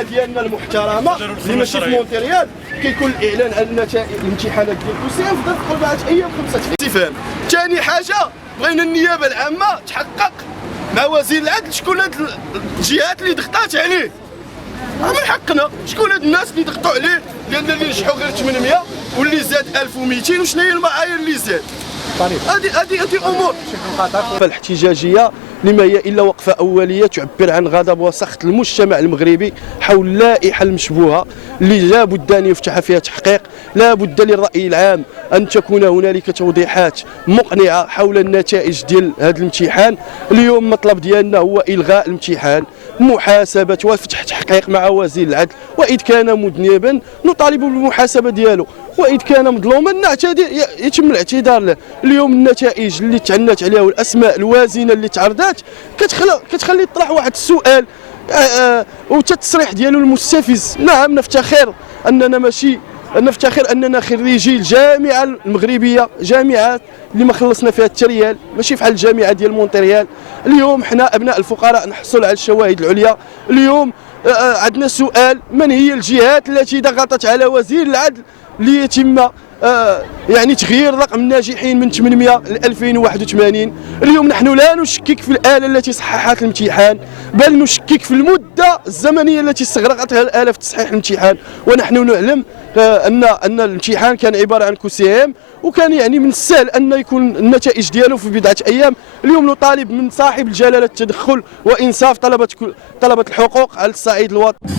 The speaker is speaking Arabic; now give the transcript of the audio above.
الجامعه ديالنا المحترمه اللي ماشي في مونتريال كيكون الاعلان على النتائج الامتحانات ديال الكوسيام في ظرف 4 ايام 5 ايام. ثاني حاجه بغينا النيابه العامه تحقق مع وزير العدل شكون هاد الجهات اللي ضغطات عليه. من حقنا شكون هاد الناس اللي ضغطوا عليه لان اللي نجحوا غير 800 واللي زاد 1200 وشنو هي المعايير اللي زاد. هذه امور. فالاحتجاجيه لما هي الا وقفه اوليه تعبر عن غضب وسخط المجتمع المغربي حول اللائحه المشبوهه اللي لا بد ان يفتح فيها تحقيق، لا بد للراي العام ان تكون هنالك توضيحات مقنعه حول النتائج ديال هذا الامتحان. اليوم المطلب ديالنا هو الغاء الامتحان، محاسبه وفتح تحقيق مع وزير العدل، واذ كان مذنبا نطالب بالمحاسبه ديالو، واذ كان مظلوما نعتذر يتم الاعتذار له. اليوم النتائج اللي تعنت عليها والاسماء الوازنه اللي تعرضات كتخلي يطرح واحد السؤال والتصريح ديالو المستفز. نعم نفتخر اننا خريجي الجامعه المغربيه، جامعات اللي ما خلصنا فيها التريال، ماشي بحال الجامعه ديال مونتريال. اليوم حنا ابناء الفقراء نحصل على الشواهد العليا. اليوم عندنا سؤال: من هي الجهات التي ضغطت على وزير العدل ليتم يعني تغيير رقم الناجحين من 800 ل 2081؟ اليوم نحن لا نشكك في الآلة التي صححت الامتحان، بل نشكك في المدة الزمنية التي استغرقتها الآلة في تصحيح الامتحان. ونحن نعلم أن الامتحان كان عبارة عن كوسيام، وكان يعني من السهل أن يكون النتائج ديالو في بضعة أيام. اليوم نطالب من صاحب الجلالة التدخل وإنصاف طلبة الحقوق على الصعيد الوطني.